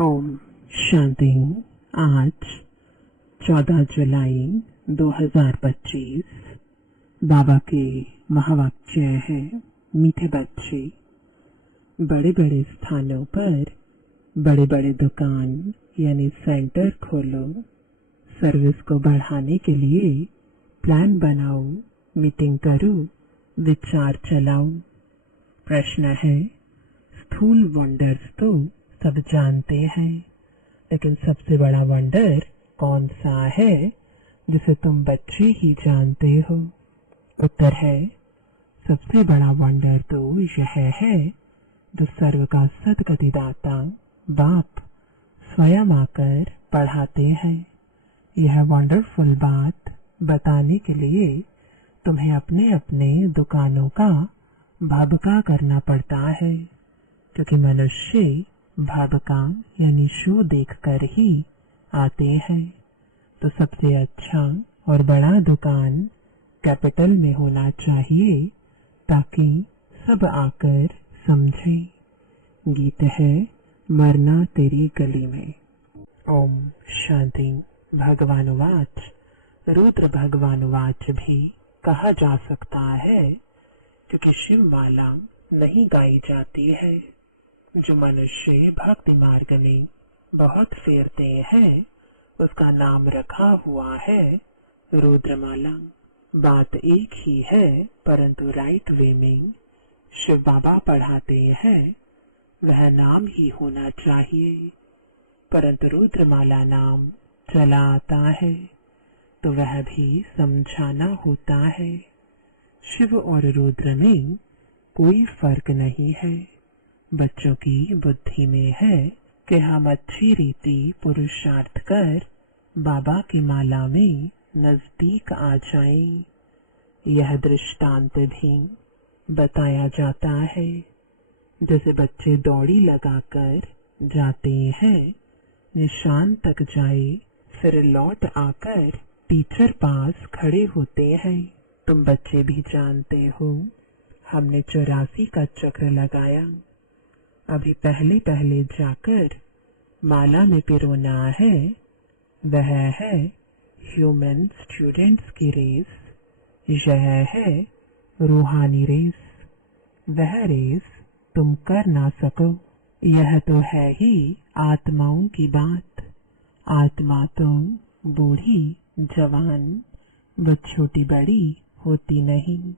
ओम शांति। आज 14 जुलाई 2025 बाबा के महावाक्य है। मीठे बच्चे, बड़े बड़े स्थानों पर बड़े बड़े दुकान यानी सेंटर खोलो, सर्विस को बढ़ाने के लिए प्लान बनाओ, मीटिंग करो, विचार चलाओ। प्रश्न है, स्थूल वंडर्स तो सब जानते हैं, लेकिन सबसे बड़ा वंडर कौन सा है जिसे तुम बच्चे ही जानते हो? उत्तर है, सबसे बड़ा वंडर तो यह है जो सर्व का सद्गतिदाता बाप स्वयं आकर पढ़ाते हैं। यह वंडरफुल बात बताने के लिए तुम्हें अपने अपने दुकानों का भाबका करना पड़ता है, क्योंकि मनुष्य भाबका यानी शो देखकर ही आते हैं। तो सबसे अच्छा और बड़ा दुकान कैपिटल में होना चाहिए ताकि सब आकर समझे। गीत है मरना तेरी गली में। ओम शांति। भगवानुवाच, रुद्र भगवानुवाच भी कहा जा सकता है, क्योंकि शिव माला नहीं गाई जाती है। जो मनुष्य भक्ति मार्ग में बहुत फेरते हैं, उसका नाम रखा हुआ है रुद्रमाला। बात एक ही है, परंतु राइट वे में शिव बाबा पढ़ाते हैं वह नाम ही होना चाहिए। परंतु रुद्रमाला नाम चला आता है तो वह भी समझाना होता है। शिव और रुद्र में कोई फर्क नहीं है। बच्चों की बुद्धि में है कि हम अच्छी रीति पुरुषार्थ कर बाबा की माला में नजदीक आ जाएं। यह दृष्टांत भी बताया जाता है। जैसे बच्चे दौड़ी लगाकर जाते हैं, निशान तक जाए, फिर लौट आकर टीचर पास खड़े होते हैं। तुम बच्चे भी जानते हो, हमने 84 का चक्र लगाया। अभी पहले पहले जाकर माला में पिरोना है, वह है ह्यूमन स्टूडेंट्स की रेस। यह है रूहानी रेस। वह रेस तुम कर ना सको। यह तो है ही आत्माओं की बात। आत्मा तो बूढ़ी जवान व छोटी बड़ी होती नहीं।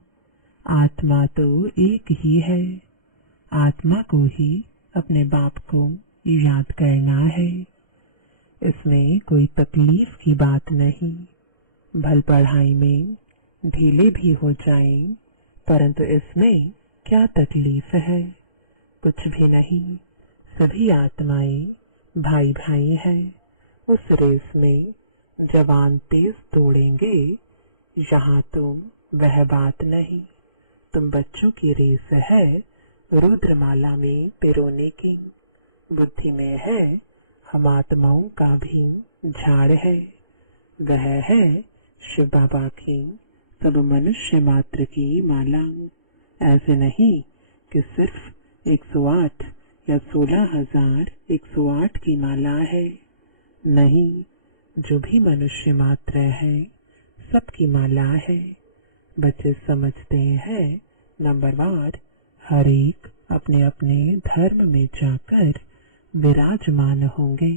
आत्मा तो एक ही है। आत्मा को ही अपने बाप को याद करना है। इसमें कोई तकलीफ की बात नहीं। भल पढ़ाई में ढीले भी हो जाएं, परंतु इसमें क्या तकलीफ है? कुछ भी नहीं। सभी आत्माएं भाई भाई हैं। उस रेस में जवान तेज दौड़ेंगे, यहाँ तुम वह बात नहीं। तुम बच्चों की रेस है रुद्रमाला में पिरोने की। बुद्धि में है हम आत्माओं का भी झाड़ है। वह है शिव बाबा की सब मनुष्य मात्र की माला। ऐसे नहीं कि सिर्फ 108 या 16,108 की माला है। नहीं, जो भी मनुष्य मात्र है सबकी माला है। बच्चे समझते हैं नंबरवार हर एक अपने अपने धर्म में जाकर विराजमान होंगे,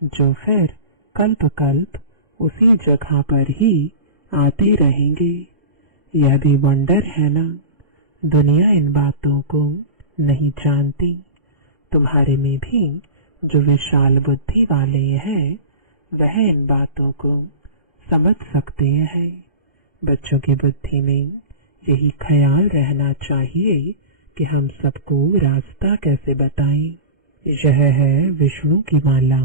जो फिर कल्प कल्प उसी जगह पर ही आते रहेंगे। यह भी वंडर है ना। दुनिया इन बातों को नहीं जानती। तुम्हारे में भी जो विशाल बुद्धि वाले हैं, वह इन बातों को समझ सकते हैं। बच्चों की बुद्धि में यही ख्याल रहना चाहिए कि हम सबको रास्ता कैसे बताएं। यह है विष्णु की माला।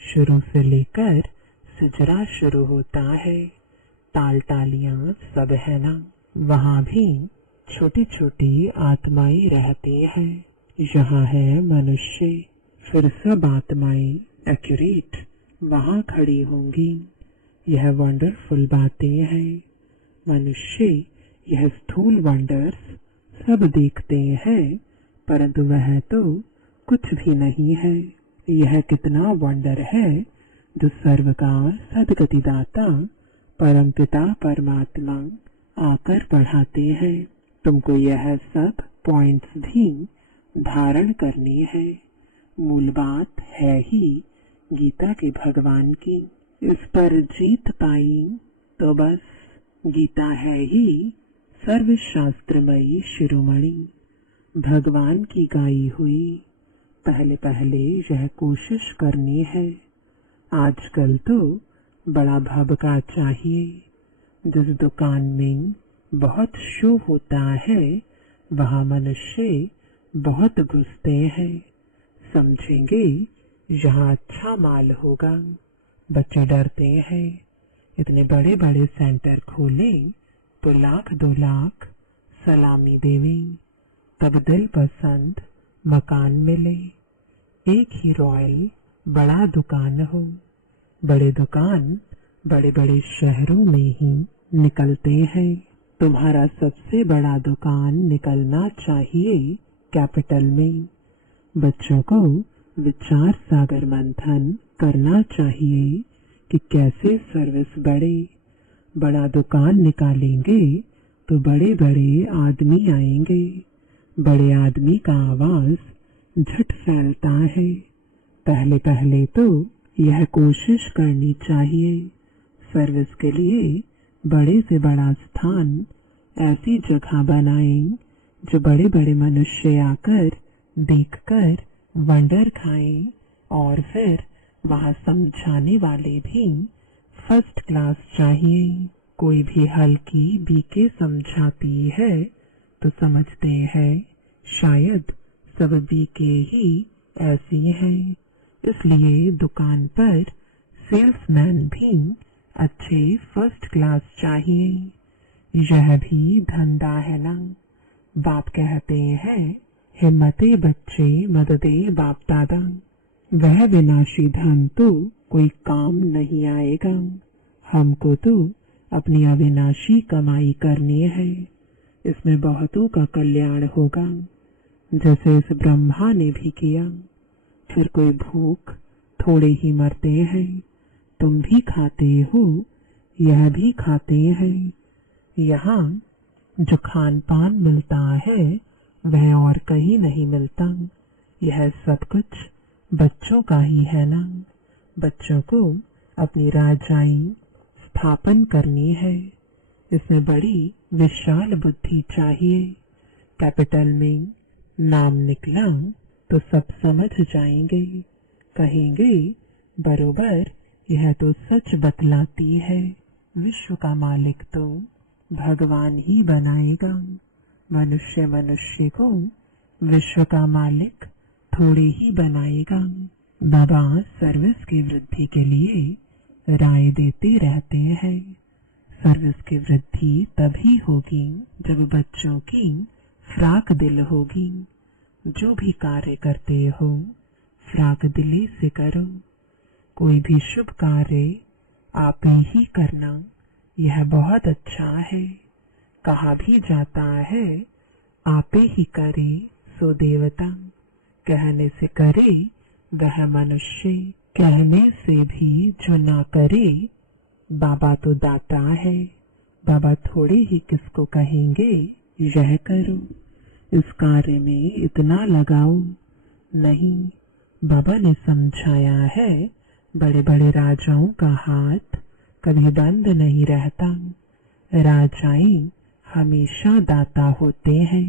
शुरू से लेकर सिजरा शुरू होता है। ताल तालियां सब है ना। वहाँ भी छोटी छोटी आत्माएं रहती हैं। यहाँ है मनुष्य, फिर सब आत्माएं एक्यूरेट वहाँ खड़ी होंगी। यह वंडरफुल बातें हैं। मनुष्य यह स्थूल वंडर्स सब देखते हैं, परंतु वह तो कुछ भी नहीं है। यह कितना वंडर है जो सर्व का सदगतिदाता परमपिता परमात्मा आकर पढ़ाते हैं। तुमको यह सब पॉइंट्स भी धारण करनी है। मूल बात है ही गीता के भगवान की। इस पर जीत पाई तो बस गीता है ही सर्वशास्त्रमयी शिरोमणि, भगवान की गाई हुई। पहले पहले यह कोशिश करनी है। आजकल तो बड़ा भबका चाहिए। जिस दुकान में बहुत शो होता है वहाँ मनुष्य बहुत घुसते हैं। समझेंगे यहाँ अच्छा माल होगा। बच्चे डरते हैं। इतने बड़े बड़े सेंटर खोलें तो लाख 2 लाख सलामी देवें, तब दिल पसंद मकान मिले। एक ही रॉयल बड़ा दुकान हो। बड़े दुकान बड़े बड़े शहरों में ही निकलते हैं। तुम्हारा सबसे बड़ा दुकान निकलना चाहिए कैपिटल में। बच्चों को विचार सागर मंथन करना चाहिए कि कैसे सर्विस बढ़े। बड़ा दुकान निकालेंगे तो बड़े बड़े आदमी आएंगे। बड़े आदमी का आवाज झट फैलता है। पहले पहले तो यह कोशिश करनी चाहिए। सर्विस के लिए बड़े से बड़ा स्थान ऐसी जगह बनाएं जो बड़े बड़े मनुष्य आकर देखकर वंडर खाएं, और फिर वहाँ समझाने वाले भी फर्स्ट क्लास चाहिए। कोई भी हल्की बीके समझाती है तो समझते हैं शायद सब बीके ही ऐसी हैं। इसलिए दुकान पर सेल्समैन भी अच्छे फर्स्ट क्लास चाहिए। यह भी धंधा है ना। बाप कहते हैं हिम्मते बच्चे मददे बाप दादा। वह विनाशी धन तो कोई काम नहीं आएगा। हमको तो अपनी अविनाशी कमाई करनी है। इसमें बहुतों का कल्याण होगा, जैसे इस ब्रह्मा ने भी किया। फिर कोई भूख थोड़े ही मरते हैं। तुम भी खाते हो, यह भी खाते हैं। यहाँ जो खान पान मिलता है वह और कहीं नहीं मिलता। यह सब कुछ बच्चों का ही है ना। बच्चों को अपनी राजाई स्थापन करनी है। इसमें बड़ी विशाल बुद्धि चाहिए। कैपिटल में नाम निकला तो सब समझ जाएंगे, कहेंगे बरोबर यह तो सच बतलाती है। विश्व का मालिक तो भगवान ही बनाएगा। मनुष्य मनुष्य को विश्व का मालिक थोड़े ही बनाएगा। बाबा सर्विस की वृद्धि के लिए राय देते रहते हैं। सर्विस की वृद्धि तभी होगी जब बच्चों की फ्राक दिल होगी। जो भी कार्य करते हो फ्राक दिली से करो। कोई भी शुभ कार्य आप ही करना, यह बहुत अच्छा है। कहा भी जाता है आपे ही करे सो देवता। कहने से करे वह मनुष्य, कहने से भी जो ना करे। बाबा तो दाता है। बाबा थोड़े ही किसको कहेंगे यह करो, इस कार्य में इतना लगाओ। नहीं, बाबा ने समझाया है बड़े बड़े राजाओं का हाथ कभी बंद नहीं रहता। राजाएं हमेशा दाता होते हैं।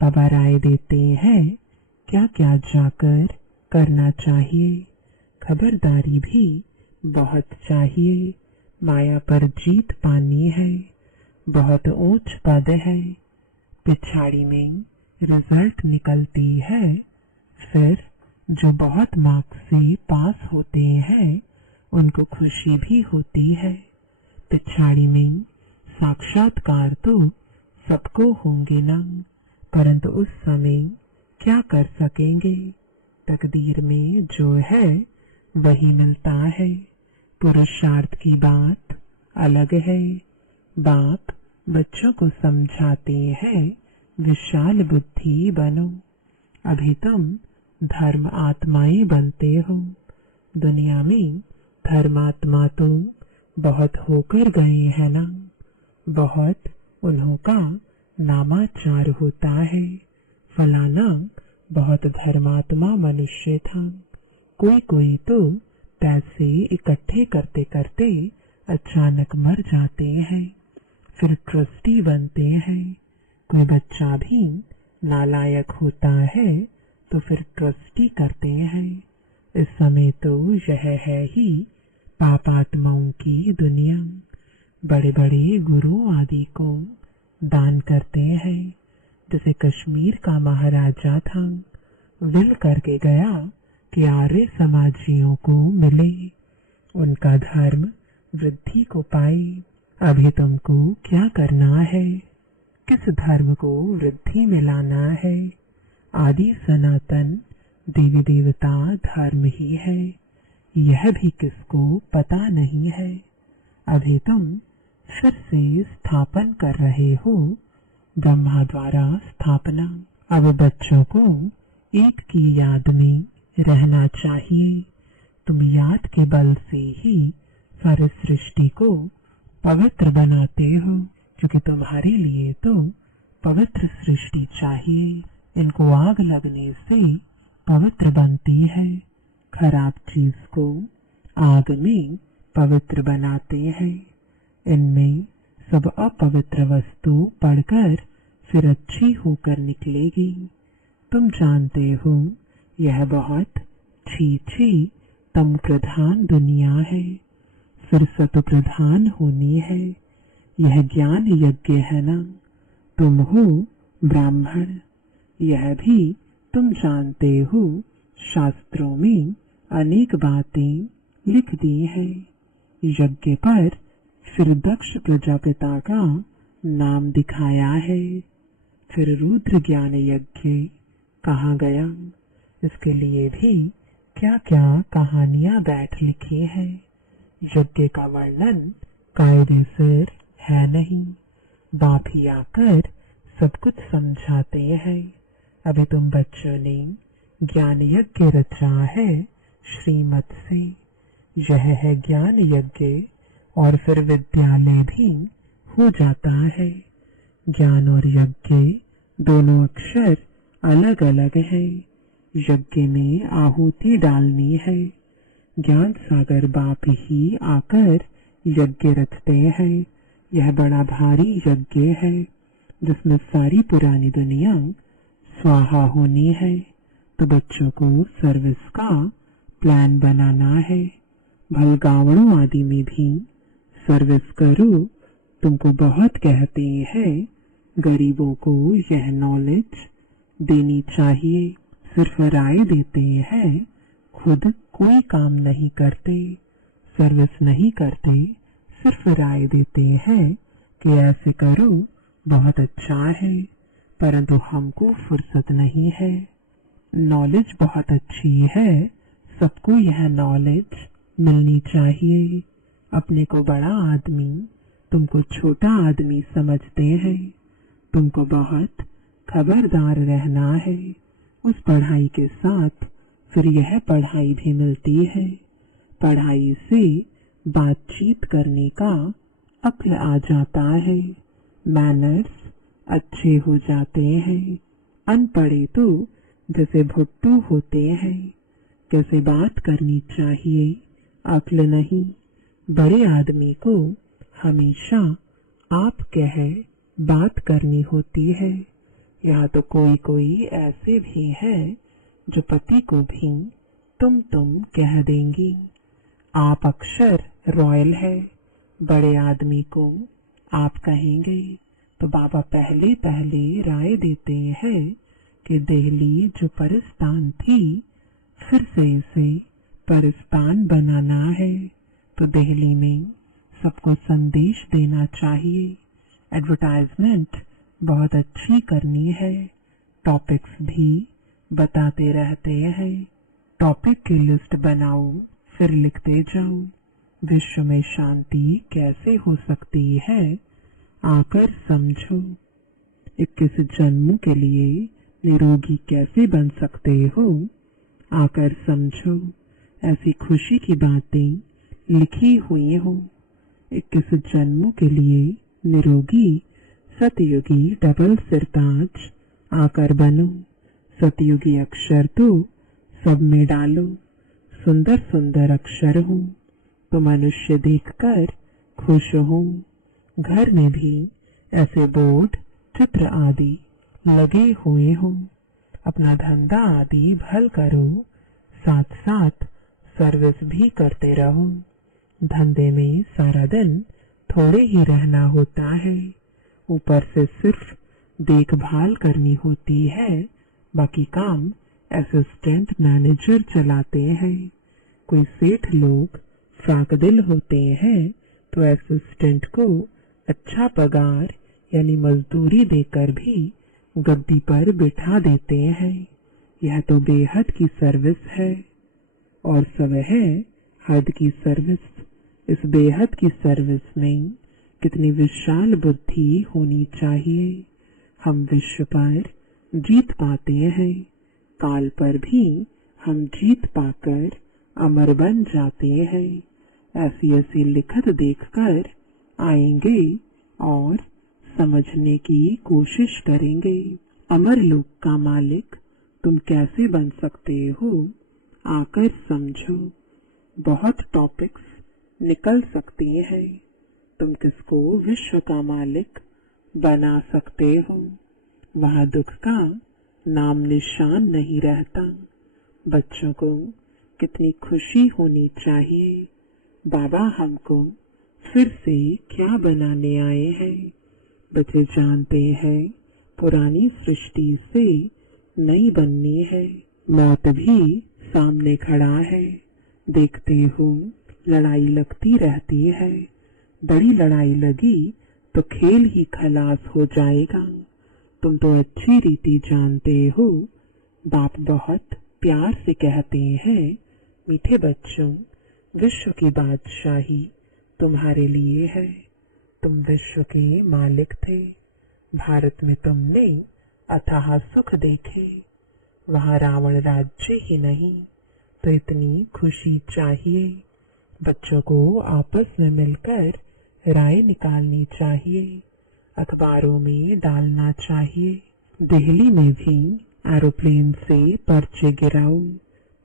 बाबा राय देते हैं क्या क्या जाकर करना चाहिए। खबरदारी भी बहुत चाहिए। माया पर जीत पानी है। बहुत ऊंच पद है। पिछाड़ी में रिजल्ट निकलती है। फिर जो बहुत मार्क्स से पास होते हैं उनको खुशी भी होती है। पिछाड़ी में साक्षात्कार तो सबको होंगे ना, परंतु उस समय क्या कर सकेंगे। तकदीर में जो है वही मिलता है। पुरुषार्थ की बात अलग है। बाप बच्चों को समझाते हैं विशाल बुद्धि बनो। अभी तुम धर्म आत्माएं बनते हो। दुनिया में धर्मात्मा तो बहुत होकर गए हैं ना, बहुत उन्हों का नामाचार होता है। फलाना बहुत धर्मात्मा मनुष्य था। कोई कोई तो पैसे इकट्ठे करते करते अचानक मर जाते हैं, फिर ट्रस्टी बनते हैं। कोई बच्चा भी नालायक होता है तो फिर ट्रस्टी करते हैं। इस समय तो यह है ही पापात्माओं की दुनिया। बड़े बड़े गुरु आदि को दान करते हैं। जैसे कश्मीर का महाराजा था, विल करके गया कि आर्य समाजियों को मिले, उनका धर्म वृद्धि को पाए। अभी तुमको क्या करना है? किस धर्म को वृद्धि में लाना है? आदि सनातन देवी देवता धर्म ही है, यह भी किसको पता नहीं है। अभी तुम फिर से स्थापन कर रहे हो, ब्रह्मा द्वारा स्थापना। अब बच्चों को एक की याद में रहना चाहिए। तुम याद के बल से ही सारे सृष्टि को पवित्र बनाते हो, क्योंकि तुम्हारे लिए तो पवित्र सृष्टि चाहिए। इनको आग लगने से पवित्र बनती है। खराब चीज को आग में पवित्र बनाते हैं। इनमें सब अपवित्र वस्तु पड़कर फिर अच्छी होकर निकलेगी। तुम जानते हो यह बहुत छी तम प्रधान दुनिया है, फिर सत प्रधान होनी है। यह ज्ञान यज्ञ है ना। तुम हो ब्राह्मण, यह भी तुम जानते हो। शास्त्रों में अनेक बातें लिख दी है। यज्ञ पर फिर दक्ष प्रजापिता का नाम दिखाया है। फिर रुद्र ज्ञान यज्ञ कहा गया। इसके लिए भी क्या क्या कहानियां बैठ लिखी है। यज्ञ का वर्णन कायदे से है नहीं, बाप ही आकर सब कुछ समझाते हैं। अभी तुम बच्चों ने ज्ञान यज्ञ रचा है श्रीमत से। यह है ज्ञान यज्ञ, और फिर विद्यालय भी हो जाता है। ज्ञान और यज्ञ दोनों अक्षर अलग अलग है। यज्ञ में आहुति डालनी है। ज्ञान सागर बाप ही आकर यज्ञ रचते हैं। यह बड़ा भारी यज्ञ है, जिसमें सारी पुरानी दुनिया स्वाहा होनी है। तो बच्चों को सर्विस का प्लान बनाना है। भलगावड़ों आदि में भी सर्विस करो। तुमको बहुत कहते हैं, गरीबों को यह नॉलेज देनी चाहिए। सिर्फ राय देते हैं, खुद कोई काम नहीं करते, सर्विस नहीं करते, सिर्फ राय देते हैं कि ऐसे करो, बहुत अच्छा है, परंतु हमको फुर्सत नहीं है। नॉलेज बहुत अच्छी है, सबको यह नॉलेज मिलनी चाहिए। अपने को बड़ा आदमी, तुमको छोटा आदमी समझते हैं। तुमको बहुत खबरदार रहना है। उस पढ़ाई के साथ फिर यह पढ़ाई भी मिलती है। पढ़ाई से बातचीत करने का अक्ल आ जाता है, मैनर्स अच्छे हो जाते हैं। अनपढ़े तो जैसे भुट्टू होते हैं, कैसे बात करनी चाहिए अक्ल नहीं। बड़े आदमी को हमेशा आप कह बात करनी होती है। यहाँ तो कोई कोई ऐसे भी है जो पति को भी तुम कह देंगी। आप अक्षर रॉयल है, बड़े आदमी को आप कहेंगे। तो बाबा पहले पहले राय देते हैं कि दिल्ली जो परिस्तान थी, फिर से इसे परिस्तान बनाना है। तो दिल्ली में सबको संदेश देना चाहिए। एडवर्टाइजमेंट बहुत अच्छी करनी है। टॉपिक्स भी बताते रहते हैं। टॉपिक की लिस्ट बनाओ, फिर लिखते जाओ। विश्व में शांति कैसे हो सकती है, आकर समझो। 21 जन्मों के लिए निरोगी कैसे बन सकते हो, आकर समझो, ऐसी खुशी की बातें लिखी हुई हो। 21 जन्मों के लिए निरोगी सतयुगी डबल सिरताज आकर बनो। सतयुगी अक्षर तो सब में डालो, सुंदर सुंदर अक्षर हो तो मनुष्य देखकर खुश हो। घर में भी ऐसे बोर्ड चित्र आदि लगे हुए हो। अपना धंधा आदि भल करो, साथ साथ सर्विस भी करते रहो। धंधे में सारा दिन थोड़े ही रहना होता है, ऊपर से सिर्फ देखभाल करनी होती है, बाकी काम असिस्टेंट मैनेजर चलाते हैं। कोई सेठ लोग फाकदिल होते हैं तो असिस्टेंट को अच्छा पगार यानी मजदूरी देकर भी गद्दी पर बिठा देते हैं। यह तो बेहद की सर्विस है और सब है हद की सर्विस। इस बेहद की सर्विस में कितनी विशाल बुद्धि होनी चाहिए। हम विश्व पर जीत पाते हैं, काल पर भी हम जीत पाकर अमर बन जाते हैं। ऐसी ऐसी लिखत देखकर आएंगे और समझने की कोशिश करेंगे। अमर लोक का मालिक तुम कैसे बन सकते हो, आकर समझो। बहुत टॉपिक्स निकल सकती हैं। तुम किसको विश्व का मालिक बना सकते हो, वहां दुख का नाम निशान नहीं रहता। बच्चों को कितनी खुशी होनी चाहिए, बाबा हमको फिर से क्या बनाने आए हैं। बच्चे जानते हैं पुरानी सृष्टि से नई बननी है। मौत भी सामने खड़ा है, देखते हो लड़ाई लगती रहती है। बड़ी लड़ाई लगी तो खेल ही खलास हो जाएगा। तुम तो अच्छी रीति जानते हो, बाप बहुत प्यार से कहते हैं, मीठे बच्चों, विश्व की बादशाही तुम्हारे लिए है। तुम विश्व के मालिक थे। भारत में तुमने अथाह सुख देखे, वहां रावण राज्य ही नहीं तो इतनी खुशी चाहिए। बच्चों को आपस में मिलकर राय निकालनी चाहिए, अखबारों में डालना चाहिए। दिल्ली में भी एरोप्लेन से पर्चे गिराओ,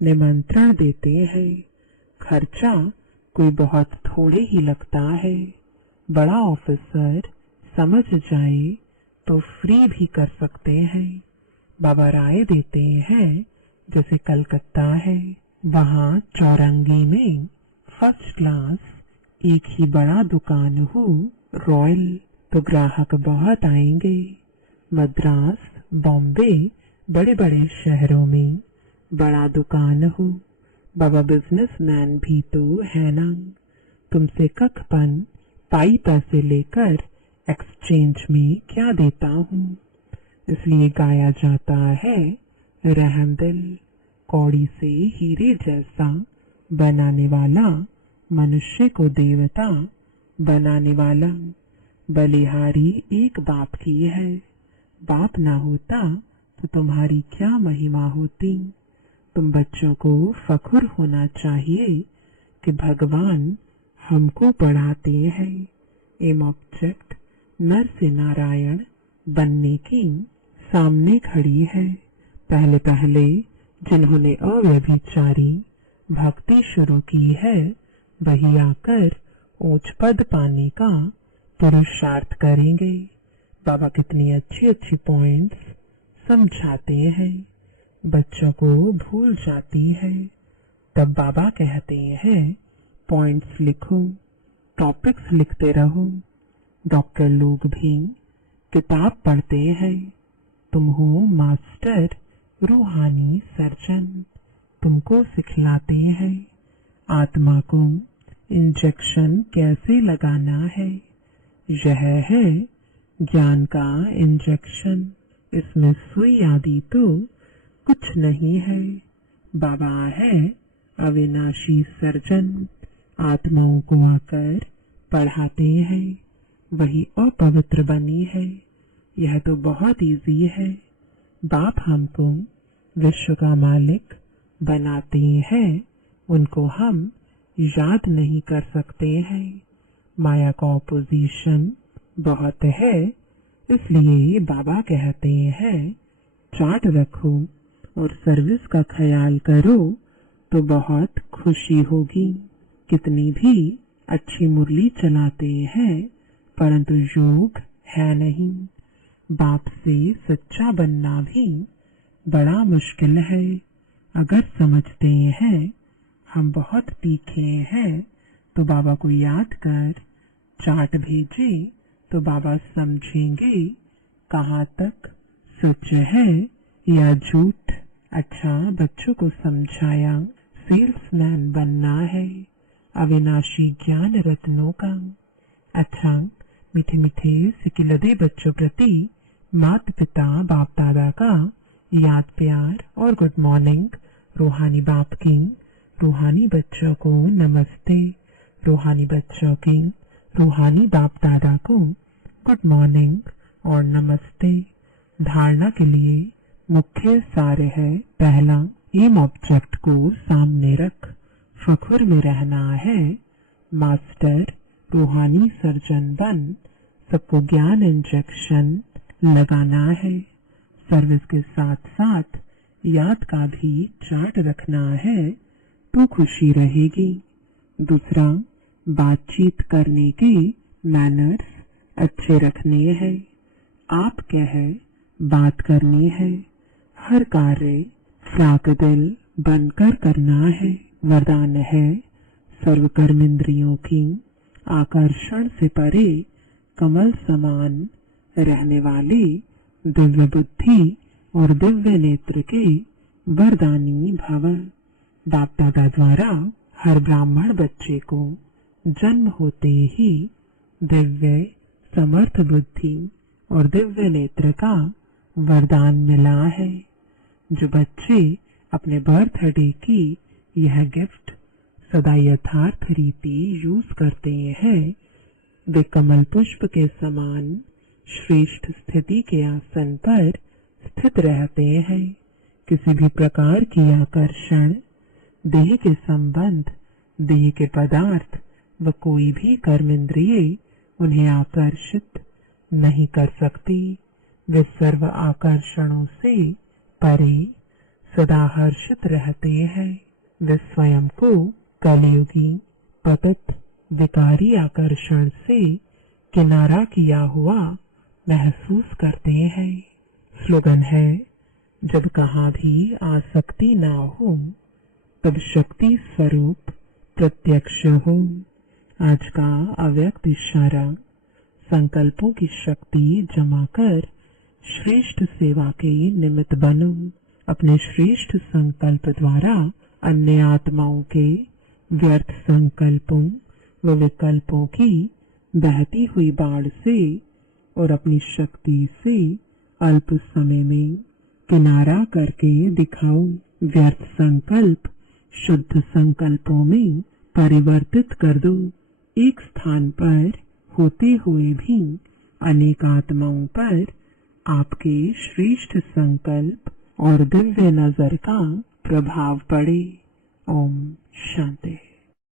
निमंत्रण देते हैं। खर्चा कोई बहुत थोड़े ही लगता है। बड़ा ऑफिसर समझ जाए तो फ्री भी कर सकते हैं। बाबा राय देते हैं, जैसे कलकत्ता है, वहाँ चौरंगी में फर्स्ट क्लास एक ही बड़ा दुकान हो रॉयल तो ग्राहक बहुत आएंगे। मद्रास, बॉम्बे, बड़े बड़े शहरों में बड़ा दुकान हो, बाबा बिजनेसमैन भी तो है ना। तुमसे कखपन पाई पैसे लेकर एक्सचेंज में क्या देता हूँ। इसलिए गाया जाता है, रहमदिल कौड़ी से हीरे जैसा बनाने वाला, मनुष्य को देवता बनाने वाला। बलिहारी एक बाप की है, बाप ना होता तो तुम्हारी क्या महिमा होती। तुम बच्चों को फख्र होना चाहिए कि भगवान हमको पढ़ाते हैं। एम ऑब्जेक्ट नर से नारायण बनने की सामने खड़ी है। पहले पहले जिन्होंने अव्यभिचारी भक्ति शुरू की है, वही आकर ऊंच पद पाने का पुरुषार्थ करेंगे। बाबा कितनी अच्छी अच्छी पॉइंट्स समझाते हैं, बच्चों को भूल जाती है। तब बाबा कहते हैं, पॉइंट्स लिखो, टॉपिक्स लिखते रहो। डॉक्टर लोग भी किताब पढ़ते हैं। तुम हो मास्टर, रूहानी सर्जन, तुमको सिखलाते हैं आत्मा को इंजेक्शन कैसे लगाना है। यह है ज्ञान का इंजेक्शन, इसमें सुई आदि तो कुछ नहीं है। बाबा है अविनाशी सर्जन, आत्माओं को आकर पढ़ाते हैं, वही अपवित्र बनी है। यह तो बहुत इजी है। बाप हमको विश्व का मालिक बनाते हैं उनको हम याद नहीं कर सकते हैं। माया का ऑपोजिशन बहुत है, इसलिए बाबा कहते हैं चार्ट रखो और सर्विस का ख्याल करो तो बहुत खुशी होगी। कितनी भी अच्छी मुरली चलाते हैं परंतु योग है नहीं। बाप से सच्चा बनना भी बड़ा मुश्किल है। अगर समझते हैं हम बहुत तीखे हैं तो बाबा को याद कर चार्ट भेजे तो बाबा समझेंगे कहाँ तक सच है या झूठ। अच्छा, बच्चों को समझाया सेल्समैन बनना है अविनाशी ज्ञान रत्नों का। अच्छा, मीठे मीठे सिकिलदे बच्चों प्रति माता पिता बाप दादा का याद प्यार और गुड मॉर्निंग। रूहानी बाप की रूहानी बच्चों को नमस्ते। रूहानी बच्चों की रूहानी बाप दादा को गुड मॉर्निंग और नमस्ते। धारणा के लिए मुख्य सार है, पहला, एम ऑब्जेक्ट को सामने रख, फख्र में रहना है। मास्टर रूहानी सर्जन बन, सबको ज्ञान इंजेक्शन लगाना है। सर्विस के साथ साथ याद का भी चार्ट रखना है तो खुशी रहेगी। दूसरा, बातचीत करने के मैनर्स अच्छे रखने हैं। आप कह बात करनी है। हर कार्य फ्राक दिल बनकर करना है। वरदान है सर्व कर्मेंद्रियों की आकर्षण से परे कमल समान रहने वाले दिव्य बुद्धि और दिव्य नेत्र के वरदानी भव। बाप दादा द्वारा हर ब्राह्मण बच्चे को जन्म होते ही दिव्य समर्थ बुद्धि और दिव्य नेत्र का वरदान मिला है। जो बच्चे अपने बर्थडे की यह गिफ्ट सदा यथार्थ रीति यूज करते हैं वे कमल पुष्प के समान श्रेष्ठ स्थिति के आसन पर स्थित रहते हैं। किसी भी प्रकार की आकर्षण, देह के संबंध, देह के पदार्थ व कोई भी कर्मेंद्रिय उन्हें आकर्षित नहीं कर सकती। वे सर्व आकर्षणों से परे सदा हर्षित रहते हैं। वे स्वयं को कलयुगी पतित विकारी आकर्षण से किनारा किया हुआ महसूस करते हैं। स्लोगन है, जब कहाँ भी आसक्ति ना हो तब शक्ति स्वरूप प्रत्यक्ष हो। आज का अव्यक्त इशारा, संकल्पों की शक्ति जमा कर श्रेष्ठ सेवा के निमित्त बनो। अपने श्रेष्ठ संकल्प द्वारा अन्य आत्माओं के व्यर्थ संकल्पों व विकल्पों की बहती हुई बाढ़ से और अपनी शक्ति से अल्प समय में किनारा करके दिखाओ। व्यर्थ संकल्प शुद्ध संकल्पों में परिवर्तित कर दो। एक स्थान पर होते हुए भी अनेक आत्माओं पर आपके श्रेष्ठ संकल्प और दिव्य नजर का प्रभाव पड़े। ओम शांति।